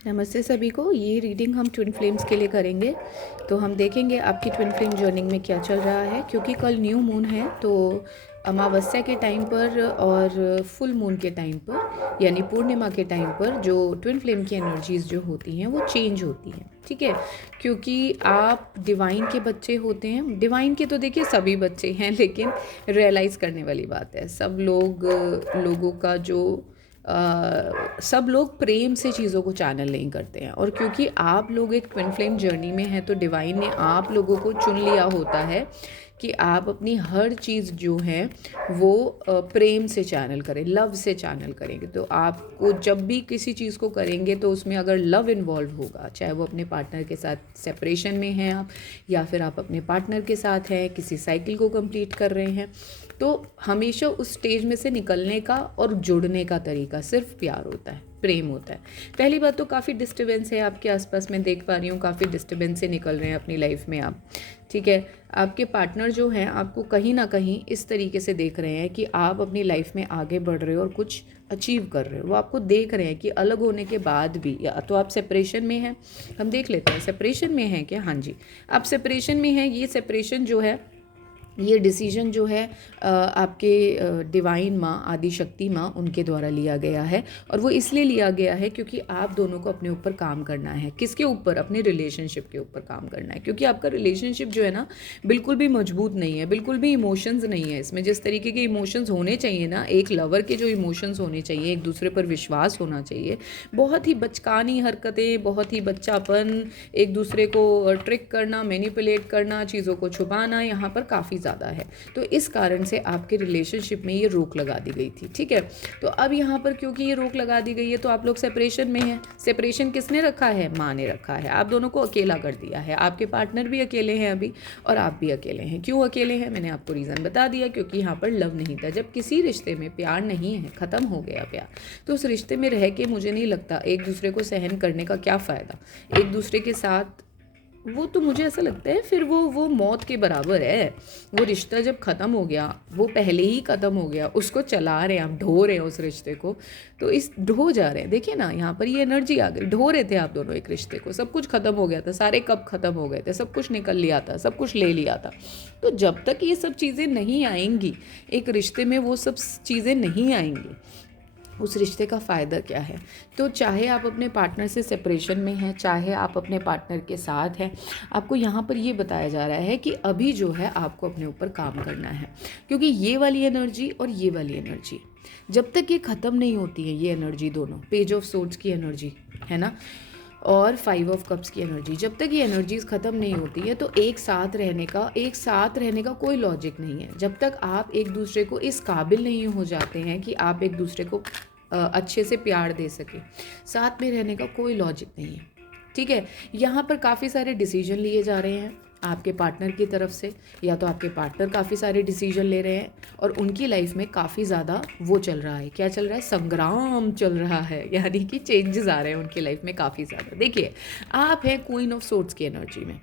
नमस्ते सभी को। ये रीडिंग हम ट्विन फ्लेम्स के लिए करेंगे। तो हम देखेंगे आपकी ट्विन फ्लेम जर्नी में क्या चल रहा है, क्योंकि कल न्यू मून है। तो अमावस्या के टाइम पर और फुल मून के टाइम पर, यानी पूर्णिमा के टाइम पर, जो ट्विन फ्लेम की एनर्जीज़ जो होती हैं वो चेंज होती हैं। ठीक है, क्योंकि आप डिवाइन के बच्चे होते हैं। डिवाइन के तो देखिए सभी बच्चे हैं, लेकिन रियलाइज़ करने वाली बात है, सब लोगों का जो सब लोग प्रेम से चीज़ों को चैनल नहीं करते हैं। और क्योंकि आप लोग एक ट्विन फ्लेम जर्नी में हैं, तो डिवाइन ने आप लोगों को चुन लिया होता है कि आप अपनी हर चीज़ जो है वो प्रेम से चैनल करें, लव से चैनल करेंगे। तो आपको जब भी किसी चीज़ को करेंगे तो उसमें अगर लव इन्वॉल्व होगा, चाहे वो अपने पार्टनर के साथ सेपरेशन में हैं आप, या फिर आप अपने पार्टनर के साथ हैं, किसी साइकिल को कंप्लीट कर रहे हैं, तो हमेशा उस स्टेज में से निकलने का और जुड़ने का तरीका सिर्फ प्यार होता है, प्रेम होता है। पहली बात तो काफ़ी डिस्टर्बेंस है आपके आसपास, मैं देख पा रही हूँ काफ़ी डिस्टर्बेंस से निकल रहे हैं अपनी लाइफ में आप। ठीक है, आपके पार्टनर जो हैं आपको कहीं ना कहीं इस तरीके से देख रहे हैं कि आप अपनी लाइफ में आगे बढ़ रहे हो और कुछ अचीव कर रहे हो। वो आपको देख रहे हैं कि अलग होने के बाद भी, या तो आप सेपरेशन में हैं, हम देख लेते हैं सेपरेशन में हैं क्या। हाँ जी, आप सेपरेशन में हैं। ये सेपरेशन जो है, ये डिसीजन जो है आपके डिवाइन माँ, आदि शक्ति माँ, उनके द्वारा लिया गया है। और वो इसलिए लिया गया है क्योंकि आप दोनों को अपने ऊपर काम करना है। किसके ऊपर? अपने रिलेशनशिप के ऊपर काम करना है। क्योंकि आपका रिलेशनशिप जो है ना, बिल्कुल भी मजबूत नहीं है, बिल्कुल भी इमोशंस नहीं है इसमें। जिस तरीके के इमोशंस होने चाहिए ना, एक लवर के जो इमोशंस होने चाहिए, एक दूसरे पर विश्वास होना चाहिए, बहुत ही बचकानी हरकतें, बहुत ही बच्चापन, एक दूसरे को ट्रिक करना, मैनिपुलेट करना, चीज़ों को छुपाना, यहाँ पर काफ़ी ज़्यादा है। तो इस कारण से आपके रिलेशनशिप में ये रोक लगा दी गई थी। ठीक है, तो अब यहाँ पर क्योंकि ये रोक लगा दी गई है, तो आप लोग सेपरेशन में हैं। सेपरेशन किसने रखा है? माँ ने रखा है। आप दोनों को अकेला कर दिया है। आपके पार्टनर भी अकेले हैं अभी, और आप भी अकेले हैं। क्यों अकेले हैं? मैंने आपको रीज़न बता दिया, क्योंकि यहाँ पर लव नहीं था। जब किसी रिश्ते में प्यार नहीं है, ख़त्म हो गया प्यार, तो उस रिश्ते में रह के मुझे नहीं लगता एक दूसरे को सहन करने का क्या फ़ायदा। एक दूसरे के साथ वो तो मुझे ऐसा लगता है फिर वो मौत के बराबर है। वो रिश्ता जब ख़त्म हो गया, वो पहले ही ख़त्म हो गया, उसको चला रहे हैं आप, ढो रहे हैं उस रिश्ते को, तो इस ढो जा रहे हैं। देखिए ना, यहाँ पर ये एनर्जी आ गई। ढो रहे थे आप दोनों एक रिश्ते को, सब कुछ ख़त्म हो गया था, सारे कप ख़त्म हो गए थे, सब कुछ निकल लिया था, सब कुछ ले लिया था। तो जब तक ये सब चीज़ें नहीं आएंगी एक रिश्ते में, वो सब चीज़ें नहीं आएंगी, उस रिश्ते का फ़ायदा क्या है। तो चाहे आप अपने पार्टनर से सेपरेशन में हैं, चाहे आप अपने पार्टनर के साथ हैं, आपको यहाँ पर ये बताया जा रहा है कि अभी जो है आपको अपने ऊपर काम करना है। क्योंकि ये वाली एनर्जी और ये वाली एनर्जी जब तक ये ख़त्म नहीं होती है, ये एनर्जी दोनों, पेज ऑफ सोर्ड्स की एनर्जी है ना, और 5 ऑफ कप्स की एनर्जी, जब तक ये एनर्जीज ख़त्म नहीं होती है, तो एक साथ रहने का कोई लॉजिक नहीं है। जब तक आप एक दूसरे को इस काबिल नहीं हो जाते हैं कि आप एक दूसरे को अच्छे से प्यार दे सके, साथ में रहने का कोई लॉजिक नहीं है। ठीक है, यहाँ पर काफ़ी सारे डिसीजन लिए जा रहे हैं आपके पार्टनर की तरफ से, या तो आपके पार्टनर काफ़ी सारे डिसीजन ले रहे हैं, और उनकी लाइफ में काफ़ी ज़्यादा वो चल रहा है। क्या चल रहा है? संग्राम चल रहा है, यानी कि चेंजेस आ रहे हैं उनकी लाइफ में काफ़ी ज़्यादा। देखिए, आप हैं क्वीन ऑफ सोर्ड्स की एनर्जी में,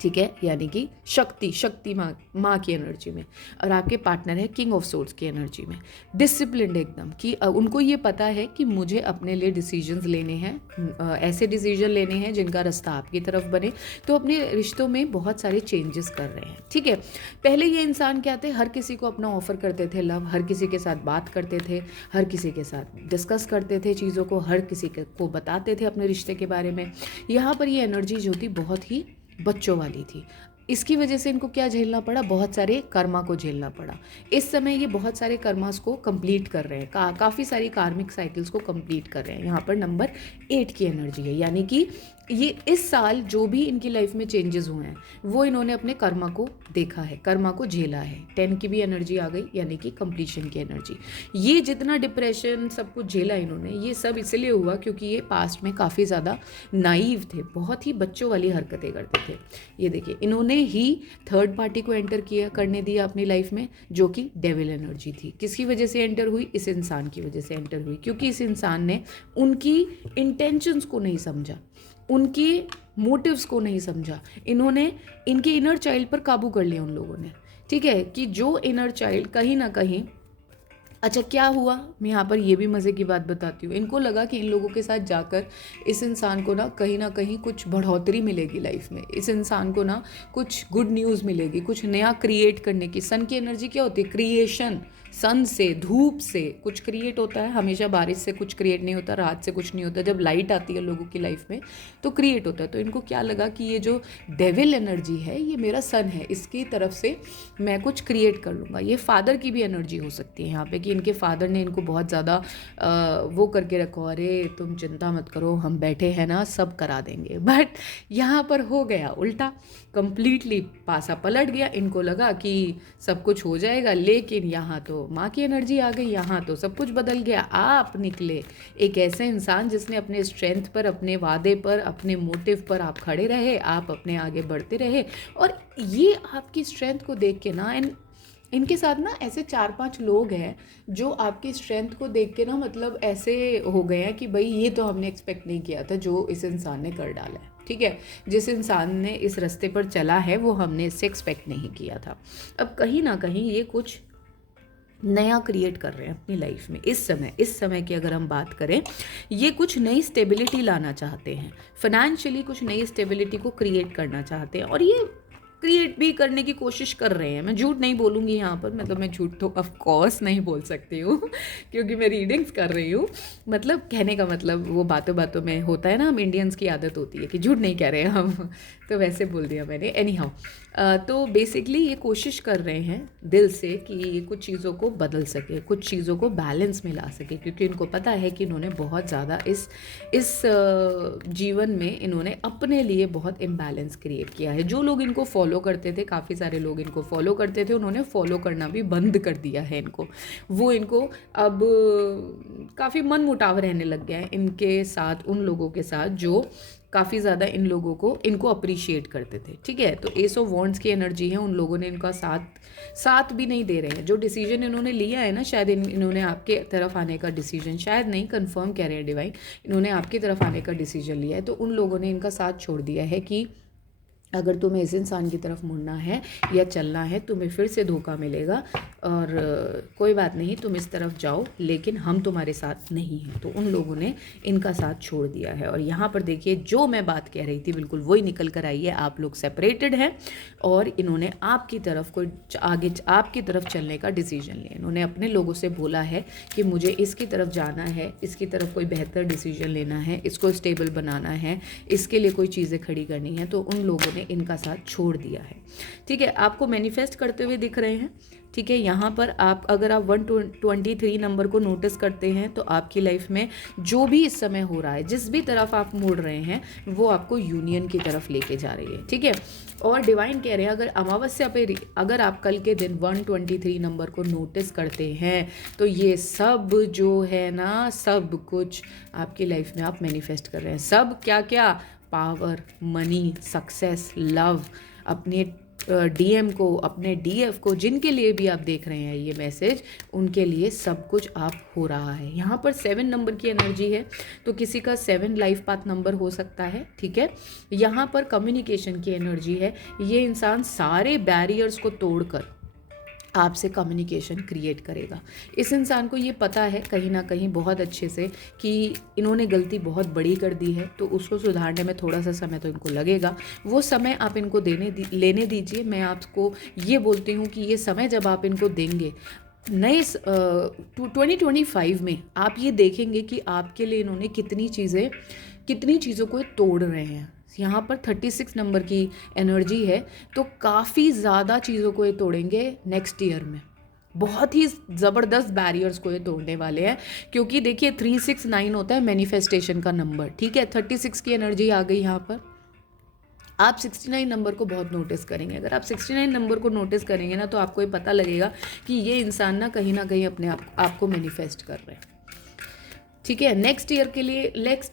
ठीक है, यानी कि शक्ति माँ की एनर्जी में, और आपके पार्टनर है किंग ऑफ सोर्ड्स की एनर्जी में। डिसिप्लिन्ड एकदम, कि उनको ये पता है कि मुझे अपने लिए डिसीजंस लेने हैं, ऐसे डिसीजन लेने हैं जिनका रास्ता आपकी तरफ बने। तो अपने रिश्तों में बहुत सारे चेंजेस कर रहे हैं। ठीक है, पहले ये इंसान क्या थे, हर किसी को अपना ऑफर करते थे लव, हर किसी के साथ बात करते थे, हर किसी के साथ डिस्कस करते थे चीज़ों को, हर किसी को बताते थे अपने रिश्ते के बारे में। यहाँ पर ये एनर्जी जो थी बहुत ही बच्चों वाली थी। इसकी वजह से इनको क्या झेलना पड़ा? बहुत सारे कर्मा को झेलना पड़ा। इस समय ये बहुत सारे कर्मास को कंप्लीट कर रहे हैं, काफ़ी सारी कार्मिक साइकिल्स को कंप्लीट कर रहे हैं। यहाँ पर नंबर 8 की एनर्जी है, यानी कि ये इस साल जो भी इनकी लाइफ में चेंजेस हुए हैं, वो इन्होंने अपने कर्मा को देखा है, कर्मा को झेला है। 10 की भी एनर्जी आ गई, यानी कि कंप्लीशन की एनर्जी। ये जितना डिप्रेशन सब कुछ झेला इन्होंने, ये सब इसलिए हुआ क्योंकि ये पास्ट में काफ़ी ज़्यादा नाइव थे, बहुत ही बच्चों वाली हरकतें करते थे। ये देखिए, इन्होंने ही थर्ड पार्टी को एंटर करने दिया अपनी लाइफ में, जो कि डेविल एनर्जी थी। किसकी वजह से एंटर हुई? इस इंसान की वजह से एंटर हुई, क्योंकि इस इंसान ने उनकी इंटेंशंस को नहीं समझा, उनके मोटिव्स को नहीं समझा। इन्होंने इनके इनर चाइल्ड पर काबू कर लिया उन लोगों ने। ठीक है, कि जो इनर चाइल्ड कहीं ना कहीं अच्छा क्या हुआ, मैं यहाँ पर ये भी मज़े की बात बताती हूँ। इनको लगा कि इन लोगों के साथ जाकर इस इंसान को ना कहीं कुछ बढ़ोतरी मिलेगी लाइफ में, इस इंसान को ना कुछ गुड न्यूज़ मिलेगी, कुछ नया क्रिएट करने की। सन की एनर्जी क्या होती है? क्रिएशन। सन से, धूप से कुछ क्रिएट होता है, हमेशा बारिश से कुछ क्रिएट नहीं होता, रात से कुछ नहीं होता। जब लाइट आती है लोगों की लाइफ में तो क्रिएट होता है। तो इनको क्या लगा कि ये जो डेविल एनर्जी है ये मेरा सन है, इसकी तरफ से मैं कुछ क्रिएट कर लूँगा। ये फादर की भी एनर्जी हो सकती है यहाँ पे कि इनके फादर ने इनको बहुत ज़्यादा वो करके रखो, अरे तुम चिंता मत करो, हम बैठे हैं ना, सब करा देंगे। बट यहाँ पर हो गया उल्टा, कंप्लीटली पासा पलट गया। इनको लगा कि सब कुछ हो जाएगा, लेकिन यहाँ तो माँ की एनर्जी आ गई, यहाँ तो सब कुछ बदल गया। आप निकले एक ऐसे इंसान जिसने अपने स्ट्रेंथ पर, अपने वादे पर, अपने मोटिव पर आप खड़े रहे, आप अपने आगे बढ़ते रहे। और ये आपकी स्ट्रेंथ को देख के ना इनके साथ ना ऐसे 4-5 लोग हैं जो आपकी स्ट्रेंथ को देख के ना मतलब ऐसे हो गए हैं कि भाई ये तो हमने एक्सपेक्ट नहीं किया था जो इस इंसान ने कर डाला है। ठीक है, जिस इंसान ने इस रास्ते पर चला है वो हमने इससे एक्सपेक्ट नहीं किया था। अब कहीं ना कहीं ये कुछ नया क्रिएट कर रहे हैं अपनी लाइफ में। इस समय की अगर हम बात करें, ये कुछ नई स्टेबिलिटी लाना चाहते हैं, फाइनेंशियली कुछ नई स्टेबिलिटी को क्रिएट करना चाहते हैं, और ये क्रिएट भी करने की कोशिश कर रहे हैं। मैं झूठ नहीं बोलूँगी यहाँ पर, मतलब मैं झूठ तो ऑफ कोर्स नहीं बोल सकती हूँ क्योंकि मैं रीडिंग्स कर रही हूँ। मतलब कहने का मतलब वो बातों बातों में होता है ना, हम इंडियंस की आदत होती है कि झूठ नहीं कह रहे हैं हम तो वैसे बोल दिया मैंने। एनी हाउ, तो बेसिकली ये कोशिश कर रहे हैं दिल से कि ये कुछ चीज़ों को बदल सके, कुछ चीज़ों को बैलेंस में ला सके, क्योंकि इनको पता है कि इन्होंने बहुत ज़्यादा इस जीवन में इन्होंने अपने लिए बहुत इम्बैलेंस क्रिएट किया है। जो लोग इनको फॉलो करते थे, काफ़ी सारे लोग इनको फॉलो करते थे, उन्होंने फॉलो करना भी बंद कर दिया है इनको। वो इनको अब काफ़ी मन मुटाव रहने लग गया है इनके साथ, उन लोगों के साथ जो काफ़ी ज़्यादा इनको अप्रिशिएट करते थे। ठीक है, तो एस ऑफ वॉन्ड्स की एनर्जी है, उन लोगों ने इनका साथ भी नहीं दे रहे हैं। जो डिसीजन इन्होंने लिया है ना, शायद इन्होंने आपके तरफ आने का डिसीजन, शायद नहीं, कंफर्म कह रहे हैं डिवाइन, इन्होंने आपकी तरफ आने का डिसीजन लिया है, तो उन लोगों ने इनका साथ छोड़ दिया है कि अगर तुम्हें इस इंसान की तरफ मुड़ना है या चलना है, तुम्हें फिर से धोखा मिलेगा, और कोई बात नहीं, तुम इस तरफ जाओ, लेकिन हम तुम्हारे साथ नहीं हैं। तो उन लोगों ने इनका साथ छोड़ दिया है। और यहाँ पर देखिए, जो मैं बात कह रही थी बिल्कुल वही निकल कर आई है। आप लोग सेपरेटेड हैं और इन्होंने आपकी तरफ कोई आगे आपकी तरफ चलने का डिसीजन लिया। इन्होंने अपने लोगों से बोला है कि मुझे इसकी तरफ जाना है, इसकी तरफ कोई बेहतर डिसीजन लेना है, इसको स्टेबल बनाना है, इसके लिए कोई चीज़ें खड़ी करनी है। तो उन लोगों ने इनका साथ छोड़ दिया है। ठीक है, आपको मैनिफेस्ट करते हुए दिख रहे हैं। ठीक है, यहाँ पर अगर आप 123 नंबर को नोटिस करते हैं तो आपकी लाइफ में जो भी इस समय हो रहा है, जिस भी तरफ आप मुड़ रहे हैं, वो आपको यूनियन की तरफ लेके जा रही है। ठीक है, और डिवाइन कह रहे हैं अगर अमावस्या पे अगर आप कल के दिन 123 नंबर को नोटिस करते हैं तो ये सब जो है ना, सब कुछ आपकी लाइफ में आप मैनिफेस्ट कर रहे हैं। सब क्या क्या? पावर, मनी, सक्सेस, लव, अपने डीएम को, अपने डीएफ को, जिनके लिए भी आप देख रहे हैं ये मैसेज, उनके लिए सब कुछ आप हो रहा है। यहाँ पर 7 नंबर की एनर्जी है, तो किसी का 7 लाइफ पाथ नंबर हो सकता है। ठीक है, यहाँ पर कम्युनिकेशन की एनर्जी है। ये इंसान सारे बैरियर्स को तोड़कर आपसे कम्युनिकेशन क्रिएट करेगा। इस इंसान को ये पता है कहीं ना कहीं बहुत अच्छे से कि इन्होंने गलती बहुत बड़ी कर दी है, तो उसको सुधारने में थोड़ा सा समय तो इनको लगेगा। वो समय आप इनको लेने दीजिए। मैं आपको ये बोलती हूँ कि ये समय जब आप इनको देंगे, नए 2025 में आप ये देखेंगे कि आपके लिए इन्होंने कितनी चीज़ों को तोड़ रहे हैं। यहाँ पर 36 नंबर की एनर्जी है, तो काफ़ी ज़्यादा चीज़ों को ये तोड़ेंगे नेक्स्ट ईयर में। बहुत ही ज़बरदस्त बैरियर्स को ये तोड़ने वाले हैं, क्योंकि देखिए 369 होता है मैनिफेस्टेशन का नंबर। ठीक है, 36 की एनर्जी आ गई यहाँ पर। आप 69 नंबर को बहुत नोटिस करेंगे। अगर आप 69 नंबर को नोटिस करेंगे ना, तो आपको ये पता लगेगा कि ये इंसान ना कहीं अपने आप को मैनिफेस्ट कर रहे हैं। ठीक है, नेक्स्ट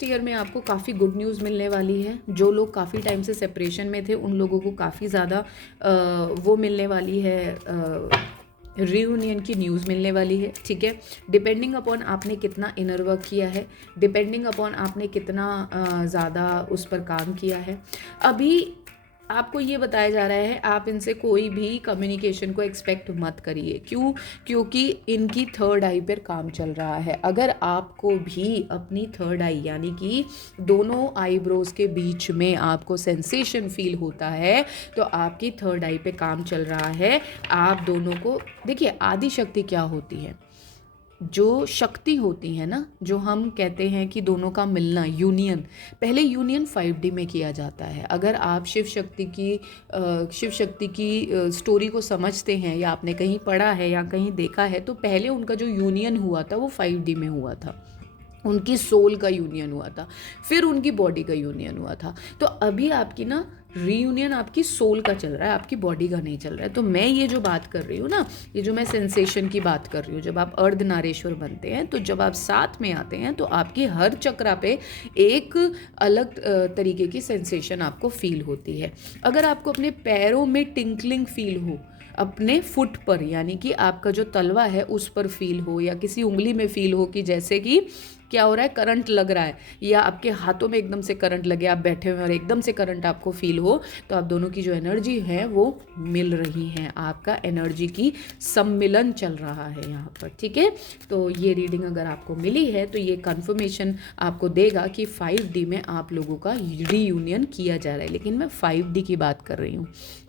ईयर में आपको काफ़ी गुड न्यूज़ मिलने वाली है। जो लोग काफ़ी टाइम से सेपरेशन में थे, उन लोगों को काफ़ी ज़्यादा वो मिलने वाली है, रीयूनियन की न्यूज़ मिलने वाली है। ठीक है, डिपेंडिंग अपॉन आपने कितना इनर वर्क किया है, डिपेंडिंग अपॉन आपने कितना ज़्यादा उस पर काम किया है। अभी आपको ये बताया जा रहा है आप इनसे कोई भी कम्युनिकेशन को एक्सपेक्ट मत करिए। क्यों? क्योंकि इनकी थर्ड आई पर काम चल रहा है। अगर आपको भी अपनी थर्ड आई यानी कि दोनों आईब्रोज के बीच में आपको सेंसेशन फील होता है तो आपकी थर्ड आई पे काम चल रहा है। आप दोनों को देखिए, आदि शक्ति क्या होती है? जो शक्ति होती है ना, जो हम कहते हैं कि दोनों का मिलना, यूनियन, पहले यूनियन 5D में किया जाता है। अगर आप शिव शक्ति की स्टोरी को समझते हैं या आपने कहीं पढ़ा है या कहीं देखा है तो पहले उनका जो यूनियन हुआ था वो 5D में हुआ था। उनकी सोल का यूनियन हुआ था, फिर उनकी बॉडी का यूनियन हुआ था। तो अभी आपकी ना रीयूनियन आपकी सोल का चल रहा है, आपकी बॉडी का नहीं चल रहा है। तो मैं ये जो बात कर रही हूँ ना, ये जो मैं सेंसेशन की बात कर रही हूँ, जब आप अर्धनारीश्वर बनते हैं तो जब आप साथ में आते हैं तो आपकी हर चक्रा पे एक अलग तरीके की सेंसेशन आपको फील होती है। अगर आपको अपने पैरों में टिंकलिंग फील हो, अपने फुट पर यानी कि आपका जो तलवा है उस पर फील हो, या किसी उंगली में फील हो कि जैसे कि क्या हो रहा है, करंट लग रहा है, या आपके हाथों में एकदम से करंट लगे, आप बैठे हुए और एकदम से करंट आपको फील हो, तो आप दोनों की जो एनर्जी है वो मिल रही है। आपका एनर्जी की सम्मिलन चल रहा है यहाँ पर, ठीक है। तो ये रीडिंग अगर आपको मिली है तो ये कंफर्मेशन आपको देगा कि 5D में आप लोगों का रीयूनियन किया जा रहा है। लेकिन मैं 5D की बात कर रही हूँ।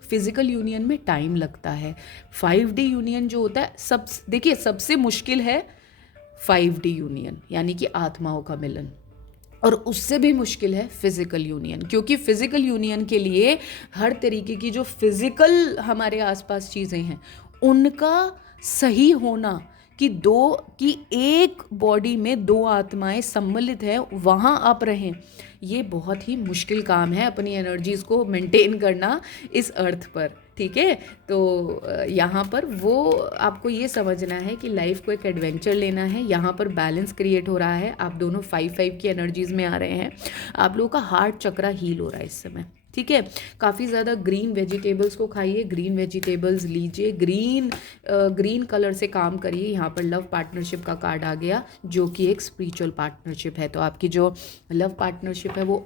फिजिकल यूनियन में टाइम लगता है। 5D यूनियन जो होता है, देखिए सबसे मुश्किल है 5D यूनियन यानी कि आत्माओं का मिलन, और उससे भी मुश्किल है फिजिकल यूनियन, क्योंकि फिजिकल यूनियन के लिए हर तरीके की जो फिजिकल हमारे आसपास चीज़ें हैं उनका सही होना, कि एक बॉडी में दो आत्माएं सम्मिलित हैं, वहाँ आप रहें, ये बहुत ही मुश्किल काम है अपनी एनर्जीज़ को मेंटेन करना इस अर्थ पर, ठीक है। तो यहाँ पर वो आपको ये समझना है कि लाइफ को एक एडवेंचर लेना है। यहाँ पर बैलेंस क्रिएट हो रहा है, आप दोनों 5-5 की एनर्जीज़ में आ रहे हैं। आप लोगों का हार्ट चक्रा हील हो रहा है इस समय, ठीक है। काफ़ी ज़्यादा ग्रीन वेजिटेबल्स को खाइए, ग्रीन वेजिटेबल्स लीजिए, ग्रीन कलर से काम करिए। यहाँ पर लव पार्टनरशिप का कार्ड आ गया जो कि एक स्पिरिचुअल पार्टनरशिप है। तो आपकी जो लव पार्टनरशिप है वो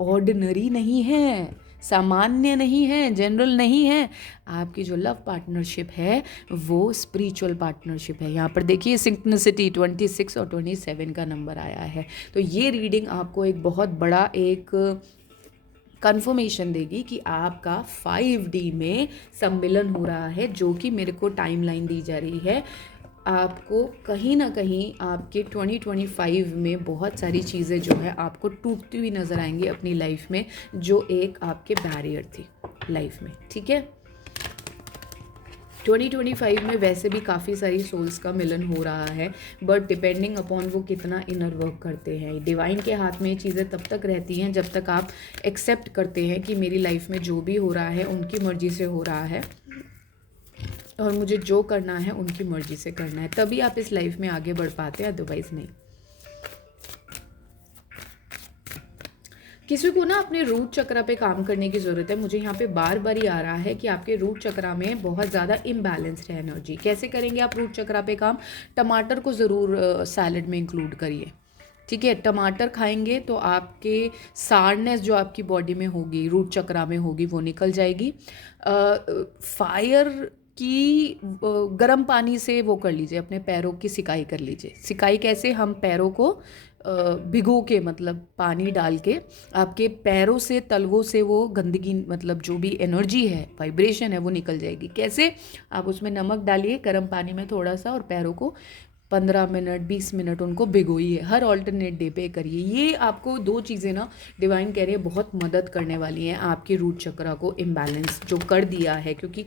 ऑर्डिनरी नहीं है, सामान्य नहीं है, जनरल नहीं है। आपकी जो लव पार्टनरशिप है वो स्पिरिचुअल पार्टनरशिप है। यहाँ पर देखिए सिंक्रोनिसिटी 26 और 27 का नंबर आया है। तो ये रीडिंग आपको एक बहुत बड़ा एक कंफर्मेशन देगी कि आपका 5D में सम्मिलन हो रहा है, जो कि मेरे को टाइमलाइन दी जा रही है। आपको कहीं ना कहीं आपके 2025 में बहुत सारी चीज़ें जो है आपको टूटती हुई नज़र आएंगी अपनी लाइफ में, जो एक आपके बैरियर थी लाइफ में, ठीक है। 2025 में वैसे भी काफ़ी सारी सोल्स का मिलन हो रहा है, बट डिपेंडिंग अपॉन वो कितना इनर वर्क करते हैं। डिवाइन के हाथ में ये चीज़ें तब तक रहती हैं जब तक आप एक्सेप्ट करते हैं कि मेरी लाइफ में जो भी हो रहा है उनकी मर्ज़ी से हो रहा है, और मुझे जो करना है उनकी मर्ज़ी से करना है, तभी आप इस लाइफ में आगे बढ़ पाते हैं, अदरवाइज़ नहीं। किसी को ना अपने रूट चक्रा पे काम करने की ज़रूरत है। मुझे यहाँ पे बार बार ही आ रहा है कि आपके रूट चक्रा में बहुत ज़्यादा इम्बैलेंस्ड है एनर्जी। कैसे करेंगे आप रूट चक्रा पे काम? टमाटर को ज़रूर सैलड में इंक्लूड करिए, ठीक है। टमाटर खाएंगे तो आपके सारनेस जो आपकी बॉडी में होगी, रूट चक्रा में होगी, वो निकल जाएगी। फायर की गर्म पानी से वो कर लीजिए, अपने पैरों की सिकाई कर लीजिए। सिकाई कैसे? हम पैरों को भिगो के, मतलब पानी डाल के आपके पैरों से, तलवों से वो गंदगी, मतलब जो भी एनर्जी है, वाइब्रेशन है, वो निकल जाएगी। कैसे? आप उसमें नमक डालिए गर्म पानी में थोड़ा सा, और पैरों को 15 मिनट 20 मिनट उनको भिगोइए, हर ऑल्टरनेट डे पे करिए। ये आपको दो चीज़ें ना डिवाइन कह रही है बहुत मदद करने वाली हैं आपकी रूट चक्रा को इम्बैलेंस जो कर दिया है, क्योंकि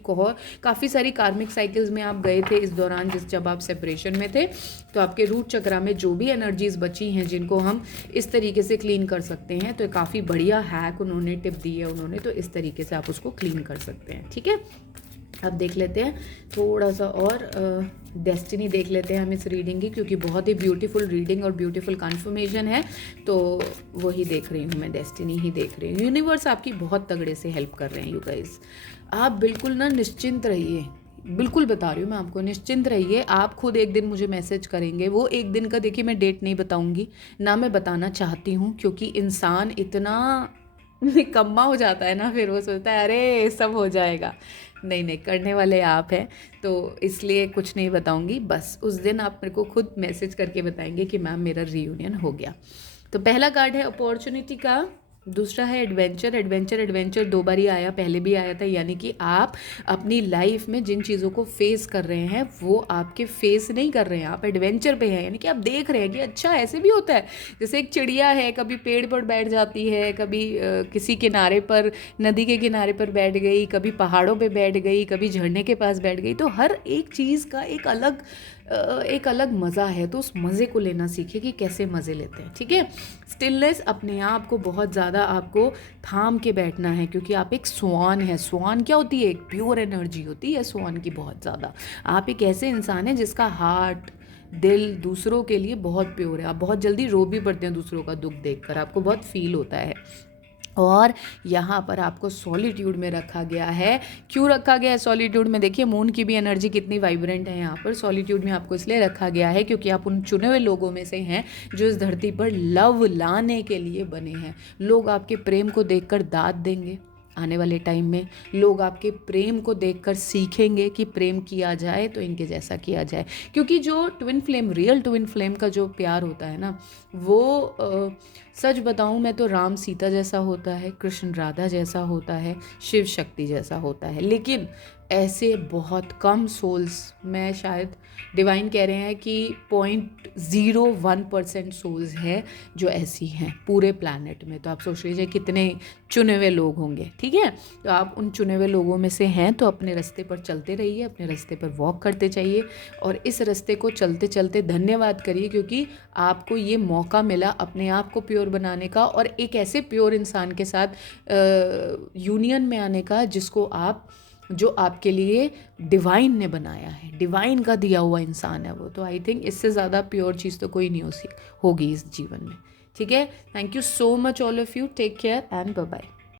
काफ़ी सारी कार्मिक साइकिल्स में आप गए थे इस दौरान, जब आप सेपरेशन में थे। तो आपके रूट चक्रा में जो भी एनर्जीज बची हैं जिनको हम इस तरीके से क्लीन कर सकते हैं, तो काफ़ी बढ़िया हैक उन्होंने, टिप दी है उन्होंने, तो इस तरीके से आप उसको क्लीन कर सकते हैं, ठीक है। अब देख लेते हैं थोड़ा सा और डेस्टिनी देख लेते हैं हम इस रीडिंग की, क्योंकि बहुत ही ब्यूटीफुल रीडिंग और ब्यूटीफुल कन्फर्मेशन है, तो वही देख रही हूँ मैं, डेस्टिनी ही देख रही हूँ। यूनिवर्स आपकी बहुत तगड़े से हेल्प कर रहे हैं यू गाइस। आप बिल्कुल ना निश्चिंत रहिए, बिल्कुल बता रही हूँ मैं आपको, निश्चिंत रहिए। आप खुद एक दिन मुझे मैसेज करेंगे, वो एक दिन का देखिए मैं डेट नहीं बताऊँगी, ना मैं बताना चाहती हूँ, क्योंकि इंसान इतना निकम्मा हो जाता है ना, फिर वो सोचता है अरे सब हो जाएगा। नहीं नहीं, करने वाले आप हैं, तो इसलिए कुछ नहीं बताऊंगी। बस उस दिन आप मेरे को खुद मैसेज करके बताएंगे कि मैम मेरा रीयूनियन हो गया। तो पहला कार्ड है अपॉर्चुनिटी का, दूसरा है एडवेंचर। एडवेंचर एडवेंचर दो बार ही आया, पहले भी आया था, यानी कि आप अपनी लाइफ में जिन चीज़ों को फेस कर रहे हैं वो आपके फेस नहीं कर रहे हैं, आप एडवेंचर पे हैं, यानी कि आप देख रहे हैं कि अच्छा ऐसे भी होता है। जैसे एक चिड़िया है, कभी पेड़ पर बैठ जाती है, कभी किसी किनारे पर, नदी के किनारे पर बैठ गई, कभी पहाड़ों पे बैठ गई, कभी झरने के पास बैठ गई। तो हर एक चीज़ का एक अलग मज़ा है, तो उस मज़े को लेना सीखिए कि कैसे मज़े लेते हैं, ठीक है। स्टिलनेस, अपने आप को बहुत ज़्यादा आपको थाम के बैठना है, क्योंकि आप एक स्वान है। स्वान क्या होती है? एक प्योर एनर्जी होती है स्वान की बहुत ज़्यादा। आप एक ऐसे इंसान हैं जिसका हार्ट, दिल दूसरों के लिए बहुत प्योर है। आप बहुत जल्दी रो भी पड़ते हैं दूसरों का दुख देखकर, आपको बहुत फील होता है। और यहाँ पर आपको सॉलिट्यूड में रखा गया है। क्यों रखा गया है सॉलिट्यूड में? देखिए मून की भी एनर्जी कितनी वाइब्रेंट है। यहाँ पर सॉलिट्यूड में आपको इसलिए रखा गया है क्योंकि आप उन चुने हुए लोगों में से हैं जो इस धरती पर लव लाने के लिए बने हैं। लोग आपके प्रेम को देखकर दाद देंगे। आने वाले टाइम में लोग आपके प्रेम को देखकर सीखेंगे कि प्रेम किया जाए तो इनके जैसा किया जाए। क्योंकि जो twin flame, real twin flame का जो प्यार होता है ना, वो सच बताऊं मैं तो राम सीता जैसा होता है, कृष्ण राधा जैसा होता है, शिव शक्ति जैसा होता है। लेकिन ऐसे बहुत कम सोल्स, मैं शायद डिवाइन कह रहे हैं कि 0.01% सोल्स है जो ऐसी हैं पूरे प्लैनेट में। तो आप सोच लीजिए कितने चुने हुए लोग होंगे, ठीक है। तो आप उन चुने हुए लोगों में से हैं, तो अपने रास्ते पर चलते रहिए, अपने रास्ते पर वॉक करते चाहिए और इस रास्ते को चलते चलते धन्यवाद करिए, क्योंकि आपको ये मौका मिला अपने आप को प्योर बनाने का और एक ऐसे प्योर इंसान के साथ यूनियन में आने का जिसको आप, जो आपके लिए डिवाइन ने बनाया है, डिवाइन का दिया हुआ इंसान है वो। तो आई थिंक इससे ज़्यादा प्योर चीज़ तो कोई नहीं होगी इस जीवन में, ठीक है। Thank you so much all of you, take care and bye bye.